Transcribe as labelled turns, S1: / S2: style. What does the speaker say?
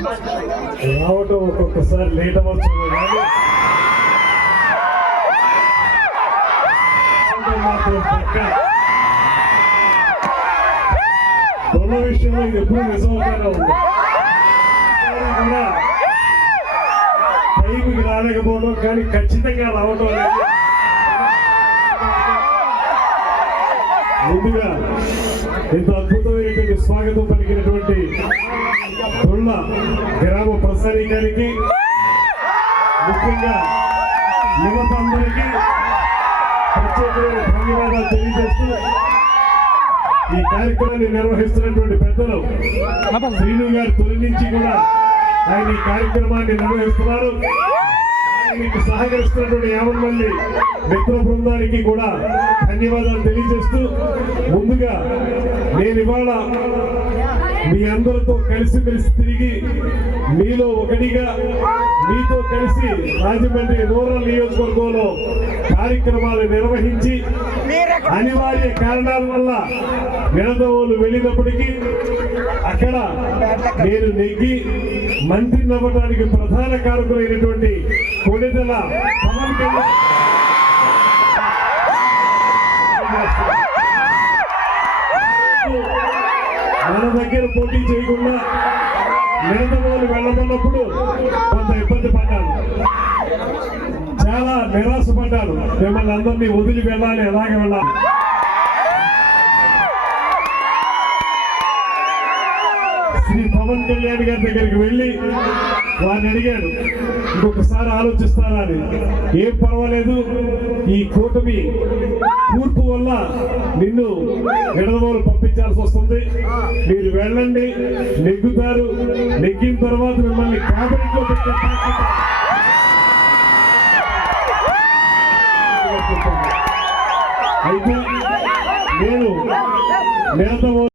S1: రావటం ఒక్కొక్కసారి లేట్ అవ్వచ్చు దొంగ విషయంలో ఇది ఎప్పుడు నిజమవుతానే. ఉంది కూడా టైంకి రాలేకపోవడం కానీ ఖచ్చితంగా రావటం అనేది ముందుగా ఇంత అద్భుతమైనటువంటి స్వాగతం పలికినటువంటి గ్రామ గ్రామ ప్రసారీకానికి ముఖ్యంగా యువత అందరికీ ప్రత్యేకమైన ధన్యవాదాలు తెలియజేస్తూ ఈ కార్యక్రమాన్ని నిర్వహిస్తున్నటువంటి పెద్దలు శ్రీను గారు తొలి నుంచి కూడా ఆయన ఈ కార్యక్రమాన్ని నిర్వహిస్తున్నారు. మీకు సహకరిస్తున్నటువంటి యావన్ మంది మిత్ర బృందానికి కూడా ధన్యవాదాలు తెలియజేస్తూ ముందుగా నేను ఇవాళ మీ అందరితో కలిసిమెలిసి తిరిగి మీలో ఒకటిగా మీతో కలిసి రాజమండ్రి రూరల్ నియోజకవర్గంలో కార్యక్రమాలు నిర్వహించి అనివార్య కారణాల వల్ల నిడదవోలు వెళ్ళినప్పటికీ అక్కడ నేను నెగ్గి మంత్రి నవ్వడానికి ప్రధాన కారకులైనటువంటి కొడిదల పవన్ కళ్యాణ్ మన దగ్గర పోటీ చేయకుండా నిడదవోలు వెళ్ళమన్నప్పుడు కొంత ఇబ్బంది పడ్డాను చాలా నిరాశపడ్డాను మిమ్మల్ని అందరినీ వదిలి వెళ్ళాలి ఎలాగ వెళ్ళాలి? శ్రీ పవన్ కళ్యాణ్ గారి దగ్గరికి వెళ్ళి వారిని అడిగాడు ఇంకొకసారి ఆలోచిస్తారా అని. ఏం పర్వాలేదు ఈ కూటమి కూర్పు వల్ల నిన్ను విడదవోలు పంపించాల్సి వస్తుంది. మీరు వెళ్ళండి నెగ్గుతారు. నెగ్గిన తర్వాత మిమ్మల్ని క్యాబినెట్లో పెట్టే అయితే నేను నిరతమూల